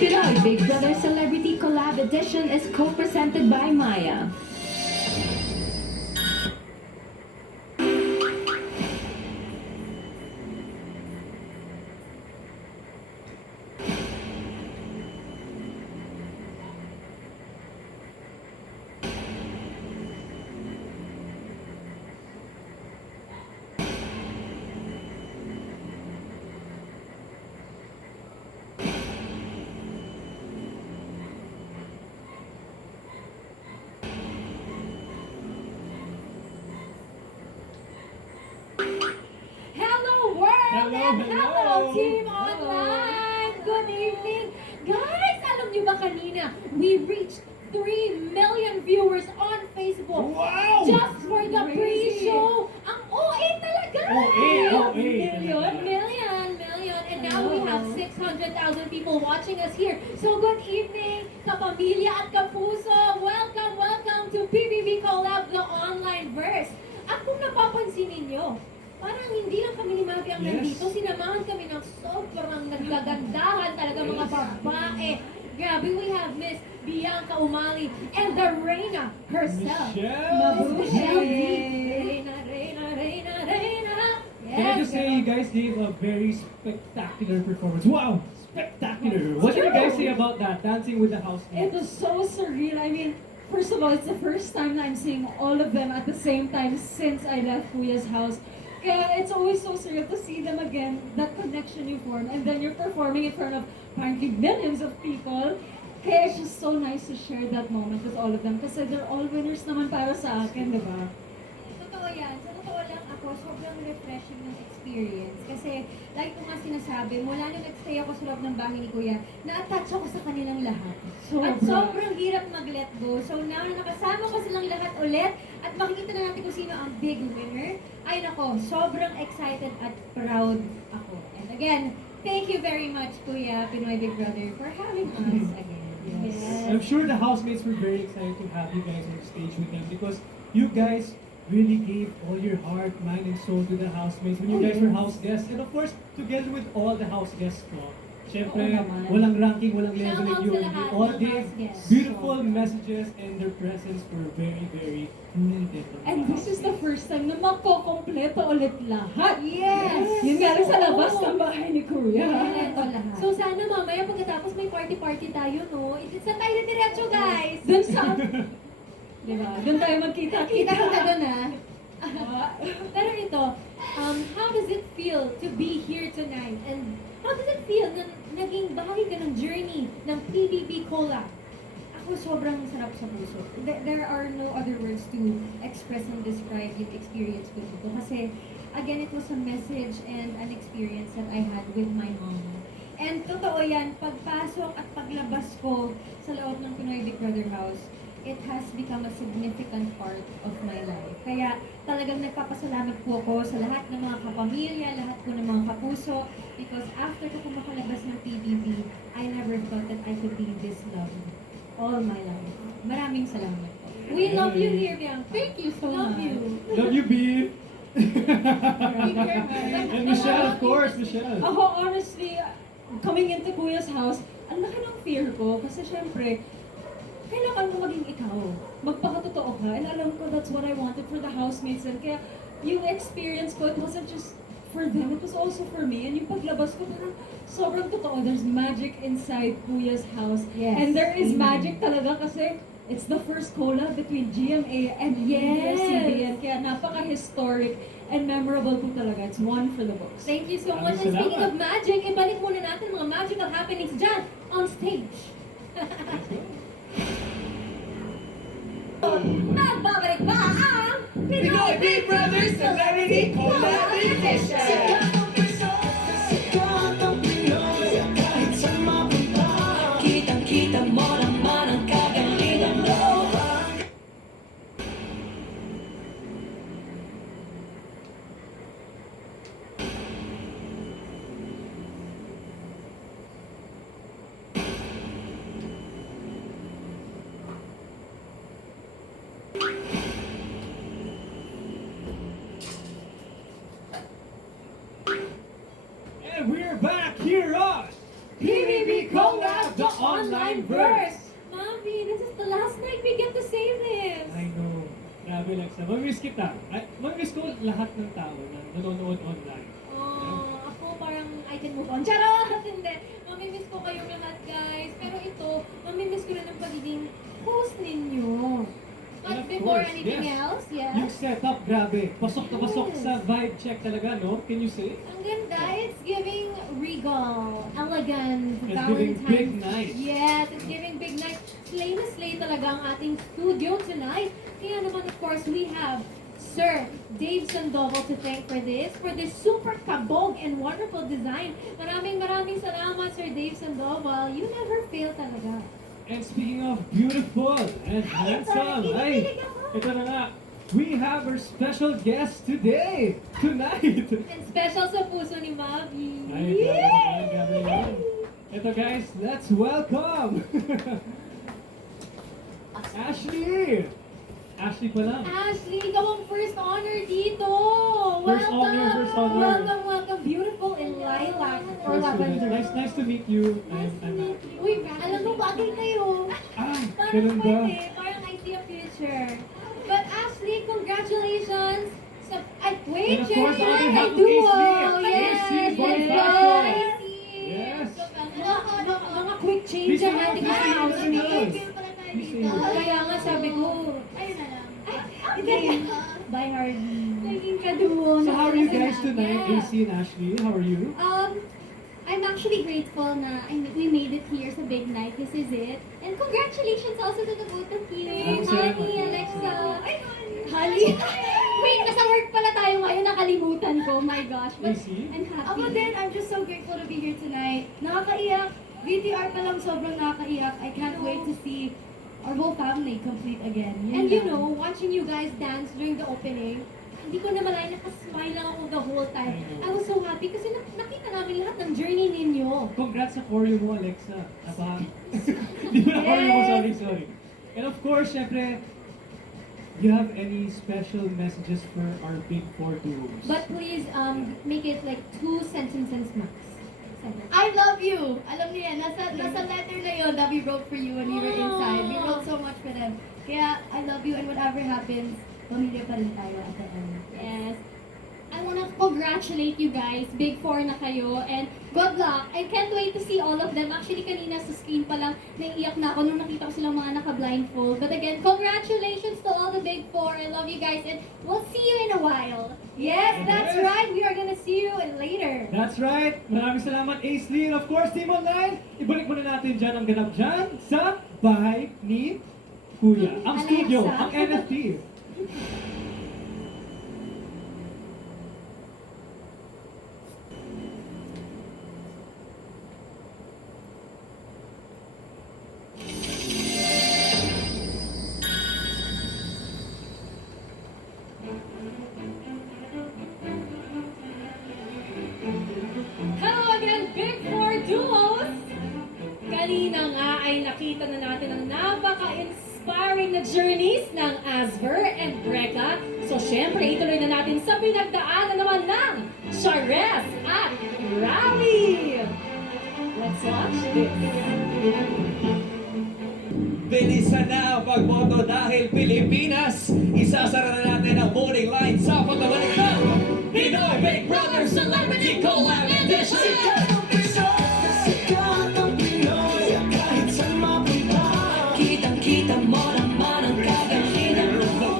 Pinoy Big Brother Celebrity Collab Edition is co-presented by Maya. Hello world Hello, and hello. hello team online! Good evening! Guys, alam niyo ba kanina, we reached 3 million viewers on Facebook Wow! just for the Crazy. pre-show! Ang OA talaga! Million! And now we have 600,000 people watching us here. So good evening, kapamilya at kapuso! Welcome to PBB Collab, the online verse. At kung napapansin ninyo, parang hindi lang kami ni Mavi ang Yes. nandito, sinamahan kami ng sobrang naglagandahan talaga mga babae. Grabe, we have Miss Bianca Umali and the Reina herself. Michelle! Miss Michelle D. Yay. Reina. Can I just say you guys gave a very spectacular performance. Wow! Spectacular! What did you guys say about that? Dancing with the house. It was so surreal. I mean, first of all, it's the first time that I'm seeing all of them at the same time since I left Kuya's house. Kaya it's always so surreal to see them again, that connection you form, and then you're performing in front of apparently millions of people. Kaya it's just so nice to share that moment with all of them kasi they're all winners naman para sa akin, di ba? Totoo yan. Sa totoo lang ako, sobrang refreshing ng experience. Kasi, like ko nga sinasabi, mula nung nag-stay ako sa loob ng bahay ni Kuya, na-attach ako sa kanilang lahat. At sobrang hirap mag-let go. So now na nakasama ko silang lahat ulit, at makikita na natin kung sino ang big winner, ay nako, sobrang excited at proud ako. And again, thank you very much, Kuya Pinoy Big Brother, for having us again. I'm sure the housemates were very excited to have you guys on stage with them because you guys really gave all your heart, mind, and soul to the housemates when you guys were house guests. And of course, together with all the house guests ko. Siyempre, Oo naman. walang ranking, walang Shout leveling out yun. sa They lahat all ng gave house guests. beautiful messages and their presence were very, very needed. And this is the first time na makokompleto ulit lahat. Yes! Yun nga lang sa labas ng bahay ni Kuya. Kompleto lahat. So sana mamaya pagkatapos may party-party tayo, no? Saan tayo diretso, guys? Dun sa... Di ba? Dun tayo magkita-kita. Kita-kita doon, ha? Pero ito, how does it feel to be here tonight? And how does it feel na naging bahagi ka ng journey ng PBB Collab? Ako sobrang sarap sa puso. There are no other words to express and describe yung experience ko dito. Kasi, again, it was a message and an experience that I had with my mom. And totoo yan, pagpasok at paglabas ko sa loob ng Pinoy Big Brother House, it has become a significant part of my life. Kaya talagang nagpapasalamat po ako sa lahat ng mga kapamilya, lahat po ng mga kapuso, because after ko makalabas ng PBB, I never thought that I could be this loved all my life. Maraming salamat po. We love you here, Bianca. Thank you so Love much. you. Love you, B! And Michelle, of course, Michelle. Ako, honestly, coming into Kuya's house, ang laki ng fear ko kasi syempre, kailangan mo maging ikaw. Magpakatotoo ka. And alam ko that's what I wanted for the housemates. And kaya yung experience ko, it wasn't just for them, it was also for me. And yung paglabas ko, parang sobrang totoo. There's magic inside Kuya's house. Yes. And there is magic talaga kasi it's the first collab between GMA and ABS-CBN. Kaya napaka-historic and memorable po talaga. It's one for the books. Thank you so much. Maraming And speaking of salamat. magic, ibalik muna natin mga magical happenings dyan on stage. Magbabalik ba ang Pinoy Big Brother Celebrity Collab Edition? Kitang-kita mo naman ang kagalingan mo. And we're back here on PBB Collab, the online verse. Mami, this is the last night we get to say this. I know. Grabe, Lexa. Mamimiss kita. Mamimiss ko lahat ng tao na nanonood online. Oh, ako parang I can move on. Charot! Hindi. Mamimiss ko kayong lahat, guys. Pero ito, mamimiss ko rin ang pagiging host ninyo. And But of before course, anything yes. else, yes. Yung setup, grabe. Pasok na pasok Yes. sa vibe check talaga, no? Can you say? Ang ganda, it's giving regal, elegant, It's giving Valentine's. big night. Yes, it's giving big night. Slay na slay talaga ang ating studio tonight. Kaya naman, of course, we have Sir Dave Sandoval to thank for this super kabog and wonderful design. Maraming salamat, Sir Dave Sandoval. You never fail talaga. And speaking of beautiful and handsome, ay, ito na nga. We have our special guest today, tonight. And special sa puso ni Mavi. Ay, grabe naman. Ito guys, let's welcome Ashley! Ashley pa lang. Ashley, ikaw ang first honor dito. First Welcome. honor. Welcome. Beautiful in lilac or First lavender. nice to meet you. I'm happy. Uy, alam mo, bagay kayo. Ah, Parang ganun ba? pwede. Parang I see a future. But Ashley, congratulations. Wait, And of course, Jenny, on I behalf of do. AC, Yes, AC let's go. Bonifacio. AC. Yes. Mga quick change Please ang say ating hello. mga housemates. Please say hello. Kaya nga sabi ko, Ayun na lang. okay. Bye, Harvey. Naging kaduo. So how are you guys tonight, Yes. AC and Ashley? How are you? I'm actually grateful na we made it here sa big night. This is it. And congratulations also to the both of you. Maraming salamat. Honey, Alexa. Ay, Honey. Wait, nasa work pala tayo ngayon. Nakalimutan ko. My gosh. But AC? I'm happy. Ako din, I'm just so grateful to be here tonight. Nakakaiyak. VTR pa lang sobrang nakakaiyak. I can't wait to see our whole family complete again. Yun And you lang. know, watching you guys dance during the opening, hindi ko na malay, nakasmile lang ako the whole time. I was so happy kasi nakita namin lahat ng journey ninyo. Congrats sa choreo mo, Alexa. Aba. Di ba na choreo mo? Sorry. And of course, syempre, you have any special messages for our Big Four duos? But please, make it like 2 sentences max. I love you! Alam niyo yan, nasa letter na yun that we wrote for you when we were inside. We wrote so much for them. Kaya, I love you and whatever happens, pamilya pa rin tayo at the end. Yes. I wanna congratulate you guys. Big Four na kayo. And good luck. I can't wait to see all of them. Actually, kanina sa screen pa lang, naiiyak na ako nung nakita ko silang mga naka-blindfold. But again, congratulations to all the Big Four. I love you guys. And we'll see you in a while. Yes, that's Yes. right. We are gonna see you later. That's right. Maraming salamat, Aisley. And of course, Team Online, ibalik muna natin dyan ang ganap dyan sa bahay ni Kuya. Ang Alexa. studio, ang NFT. Hello again, Big Four Duos! Kanina nga ay nakita na natin ang napaka-inspiring na journeys ng Asver and Brecca. So syempre, ituloy na natin sa pinagdaanan naman ng Shares at Rally! Let's watch this. Bilisan na ang pagboto dahil Pilipinas, isasara na natin ang voting line sa pagbabalik ng Pinoy Big Brother Celebrity Collab Edition! Kitang-kita mo naman ang kagalingan mo.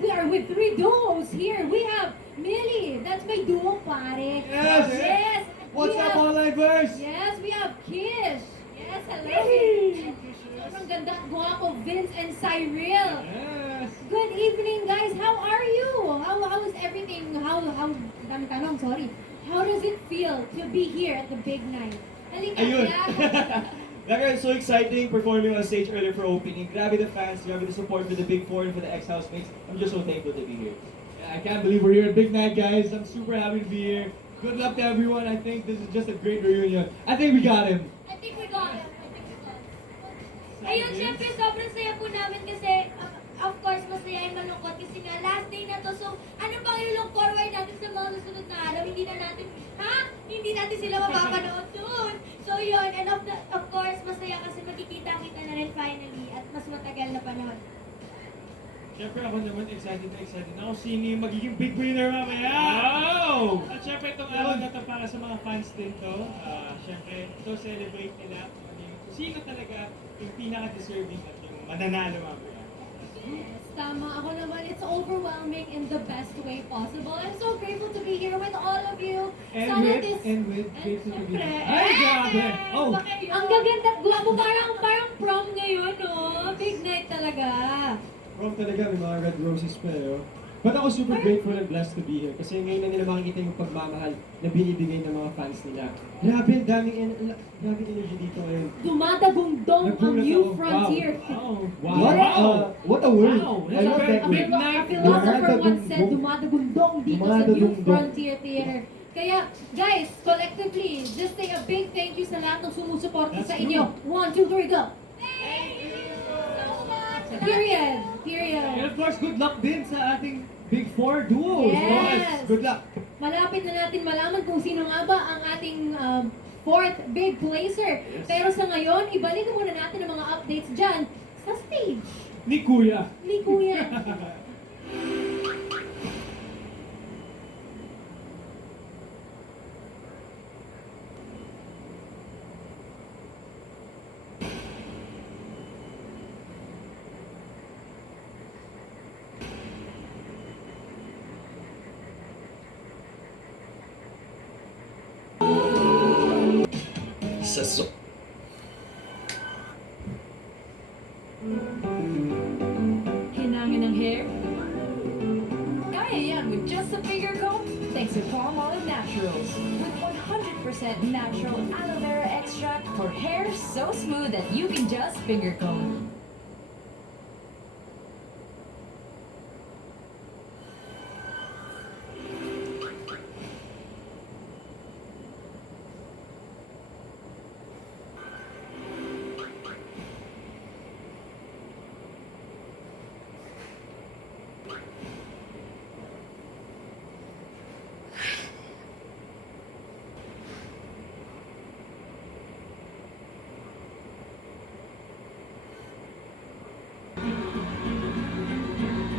We are with 3 duos here. We have Millie. That's my duo, pare. Yes. Yes. What's We up, have- Online Verse? Yes, we have Kish. Yes, hello. Hey. Sobrang ganda at guwapo, Vince and Cyril. Yes. Good evening, guys. How are you? How is everything? Dami tanong, sorry. How does it feel to be here at the big night? Halika, Ayun. yeah. Grabe, so exciting performing on stage earlier for opening. Grabe the fans, grabe the support for the Big Four and for the ex-housemates. I'm just so thankful to be here. I can't believe we're here at Big Night, guys. I'm super happy to be here. Good luck to everyone. I think this is just a great reunion. I think we got him. I think we got it. Ayun, syempre, sobrang saya po namin kasi, of course, masaya ay malungkot kasi nga last day na to. So, ano pang i-look forward natin sa mga susunod na araw? Hindi natin sila mapapanood soon. So, yun. And of course, masaya kasi makikita-kita na rin finally at mas matagal na panahon. Siyempre ako naman excited na ako sino yung magiging big winner mamaya. Wow! At siyempre itong araw na to para sa mga fans din to. Siyempre, ito celebrate nila kung sino talaga yung pinaka-deserving at yung mananalo mamaya. Tama. Ako naman, it's overwhelming in the best way possible. I'm so grateful to be here with all of you. And with grateful to be syempre, Ay, grabe! Oh! ang gaganda at gwapo, parang prom ngayon, no? Big night talaga. Prom talaga, may mga red roses pa eh. But ako super grateful and blessed to be here kasi ngayon na nila makikita yung pagmamahal na binibigay ng mga fans nila. Grabe, daming energy dito ngayon. Dumadagundong ang Nagulat New ako. Frontier. What a word! Wow! I love that A word. philosopher once said, dumadagundong dito sa New Dumadagundong. Frontier Theater. Kaya, guys, collectively, just say a big thank you sa lahat ng sumusuporta sa inyo. 1, 2, 3, go! Period. And of course, good luck din sa ating Big Four duo. Yes. Good luck. Malapit na natin malaman kung sino nga ba ang ating fourth big placer. Pero sa ngayon, ibalik muna natin ang mga updates dyan sa stage Ni Kuya. ni Kuya. Sa Hinangin ng hair? Kaya yan with just a finger comb. Thanks to Palmolive Naturals. With 100% natural aloe vera extract for hair so smooth that you can just finger comb.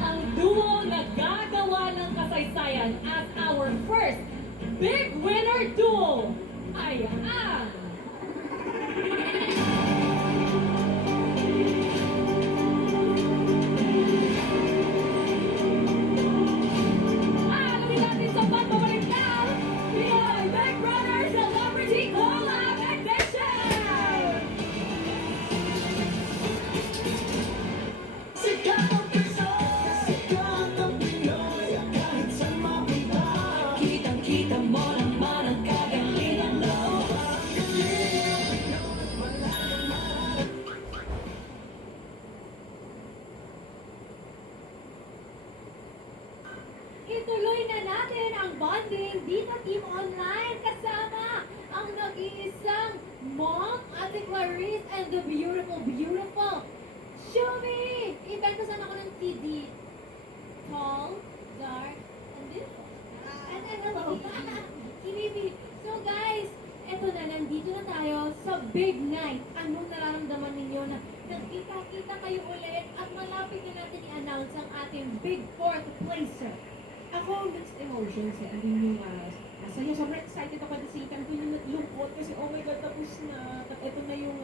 Ang duo na gagawa ng kasaysayan as our first big winner duo ay ang alamin natin sa pagbabalik ng Pinoy Big Brother Celebrity Collab Edition! Kitang-kita mo naman ang kagalingan, no? Ituloy na natin ang bonding dito Team Online kasama ang nag-iisang mom, Ate Clarice, and the beautiful Shumi! Ibentasan ako ng TD. Tall, dark, and beautiful. And hello. Si Bibi. So guys, eto na, nandito na tayo sa big night. Anong nararamdaman ninyo na nagkita-kita kayo ulit at malapit na natin i-announce ang ating big fourth placer? Ako, mixed emotions eh. I mean, yung saya, sobrang excited ako at the same time ko yung lungkot kasi oh my God, tapos na. Ito na yung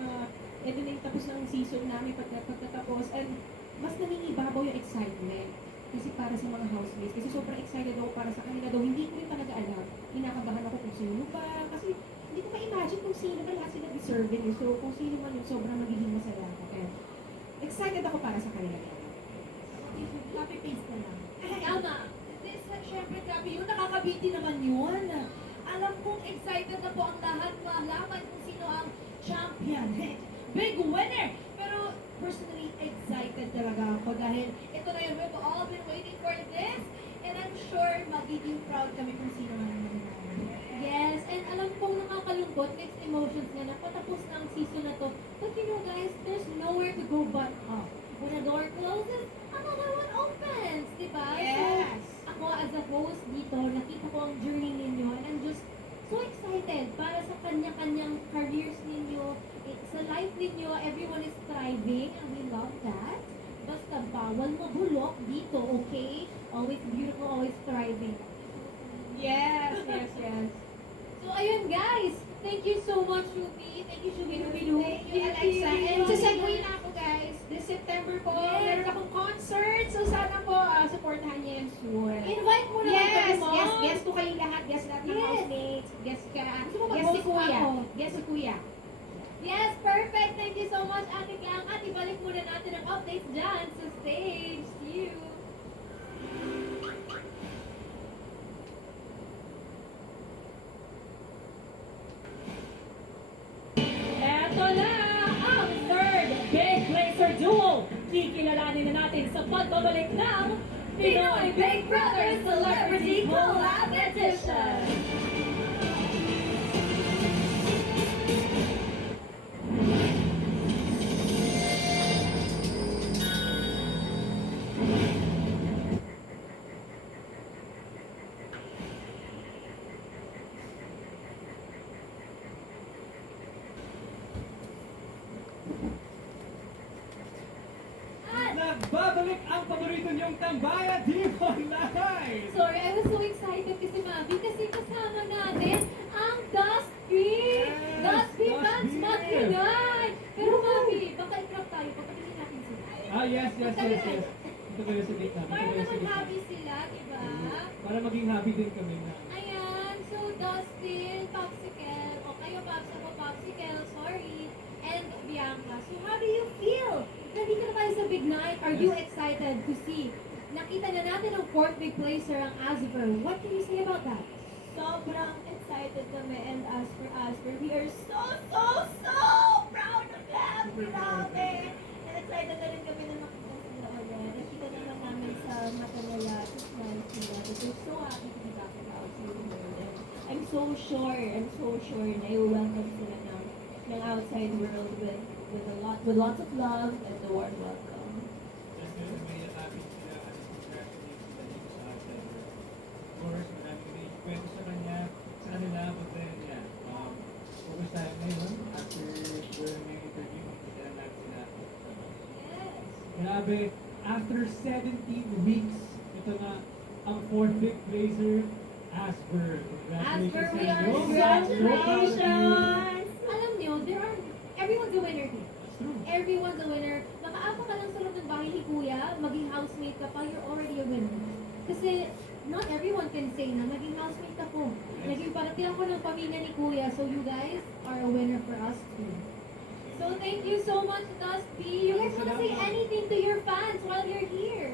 tapos ng season namin pagkatapos. And mas nangingibabaw yung excitement. Kasi para sa mga housemates. Kasi sobrang excited ako para sa kanila daw. Hindi ko rin talaga alam. Kinakabahan ako kung sino ba. Kasi hindi ko ma-imagine kung sino ba lahat sila deserving. So kung sino man yun, sobrang magiging masaya ako. And excited ako para sa kanila. Happy face na lang. Tama. This, syempre, grabe yun. Nakakabiti naman yun. Alam kong excited na po ang lahat malaman kung sino ang champion. Big winner! Pero personally, excited talaga ako dahil ito na yun. We've all been waiting for this. And I'm sure magiging proud kami kung sino man ang mananalo. thriving, and we love that. Basta bawal mabulok dito, okay? Always beautiful, always thriving. Yes, yes, yes. So, ayun guys, thank you so much, Ruby. Thank you, Shubi Ruby. Thank you, Alexa. And sasegue na ako, guys. This September po, Yes. meron akong concert. So, sana po, supportahan niyo yan soon. Invite mo na lang Yes, kami, yes, Mom. guest ko kayong lahat. Guest lahat ng Yes. housemates. Guest ka. Gusto mo Guest si mag-host Kuya. ako? Guest si Kuya. Yes, perfect. Thank you so much, Ate Klang. At ibalik muna natin ang updates dyan sa stage. See you. Eto na ang third Big Blazer Duo. Kikilalanin na natin sa pagbabalik ng Pinoy Big Brother Celebrity Collab Edition! Nagbabalik ang paborito niyong tambayan, Demon Live! Sorry, I was so excited kasi Mavi, kasi kasama natin ang Dusty! Yes, Dusty Dusty! fans mag-unite! Pero Mavi, baka i-crop tayo, pagkatingin natin sila. Yes. Ito kayo sa gitna. Ito Para kayo sa naman gitna. happy sila, di ba? Para maging happy din kami na. Ayan, so Dustin, Popsicle, o kayo Pops, ako Popsicle, sorry, and Bianca. So how do you feel? Nandito na tayo sa Big Night. Are you excited to see? Nakita na natin ang fourth big placer, ang Asper. What can you say about that? Sobrang excited kami, and as for we are so proud of them! Grabe! And excited na rin kami na nakita sila ulit. Nakita naman namin sa mata nila, sa smile sila, that they're so happy to be back in the outside world. And I'm so sure na i-welcome sila ng outside world with lots of love and the warm welcome. May happy sila at congratulations sila dito sa outside world. Of course, marami kami ikwento sa kanila, but then, focus tayo ngayon after may interview, makikita na natin sila. Grabe, after 17 weeks, ito na ang fourth big blazer, Asper. Asper, we are Congratulations! Alam nyo, everyone's a winner here. Everyone's a winner. Nakaapa ka lang sa loob ng bahay ni Kuya, maging housemate ka pa, you're already a winner. Kasi not everyone can say na naging housemate ako. Naging parating ako ng pamilya ni Kuya, so you guys are a winner for us too. So thank you so much, Dusty. You guys wanna say anything to your fans while you're here?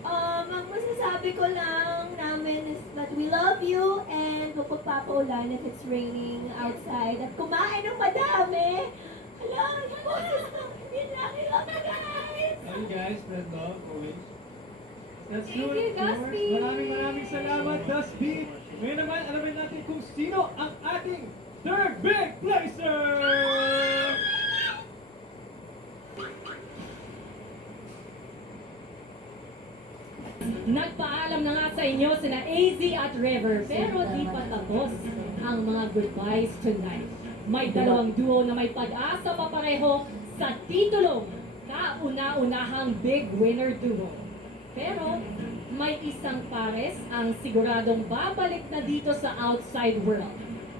Ang masasabi ko lang namin is that we love you and huwag magpapaulan if it's raining outside at kumain ng madami. Hello, yun lang, I love you guys! Hey guys, spread love always. Let's Thank do it, you, of course. Dusty. Maraming salamat, Dusty. Ngayon naman, alamin natin kung sino ang ating third big placer! Nagpaalam na nga sa inyo sina AZ at River, pero di pa tapos ang mga goodbyes tonight. May dalawang duo na may pag-asa pa pareho sa titulong kauna-unahang big winner duo. Pero may isang pares ang siguradong babalik na dito sa outside world.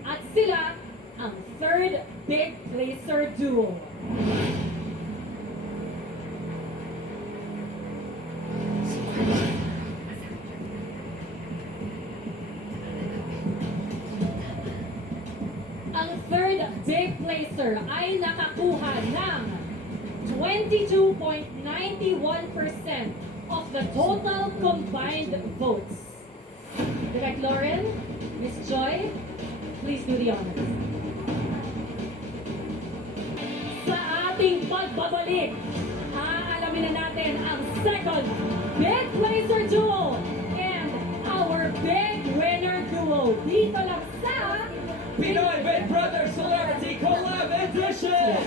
At sila ang third big placer duo. Ang third big placer ay nakakuha ng 22.91% of the total combined votes. Direct Lauren, Miss Joy, please do the honors. Sa ating pagbabalik, aalamin na natin ang second big placer duo and our big winner duo. Dito lang sa Pinoy Big Brother Celebrity Collab Edition!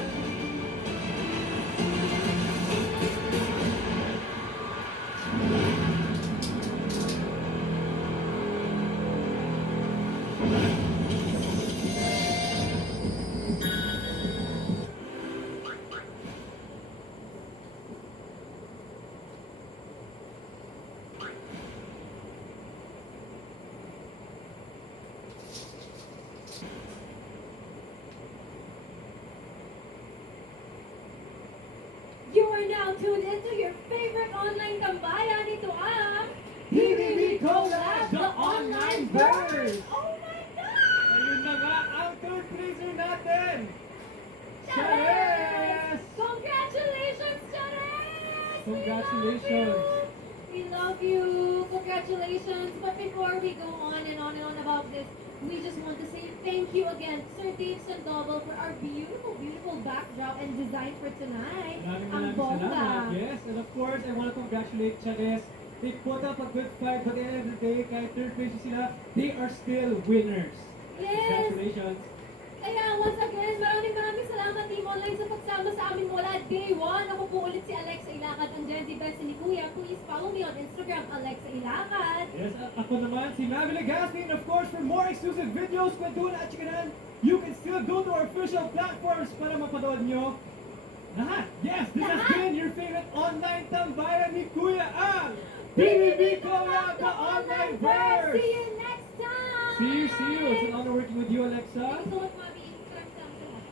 tuned into your favorite online tambayan. Ito ang PBB Collab, the online verse! Oh my God! Ayun na nga, ang third placer natin! Charis! Congratulations, Charis! Congratulations! We love you! Congratulations! But before we go on and on and on about this, we just want to say thank you again, Sir Dave Sandoval, for our beautiful, beautiful backdrop and design for tonight. Ang Maraming bongga. salamat. Yes, and of course, I want to congratulate Charis. They put up a good fight, but at the end of the day, kahit third place sila, they are still winners. Yes! Congratulations. Kaya once again, maraming salamat Team Online sa pagsama sa amin mula day 1. Ako po ulit si Alexa Ilacad, ang Gen Z best ni Kuya. Please follow me on Instagram, Alexa Ilacad. Yes, ako naman si Mavi Legaspi, and of course, for more exclusive videos, kwentuhan at chikanan, you can still go to our official platforms para mapanood nyo lahat. Yes, this has been your favorite online tambayan ni Kuya Ang PBB Collab, the online verse. See you next time! See you. It's an honor working with you, Alexa. Thank you so much, Mami. Maraming salamat sa lahat.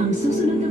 Ang susunod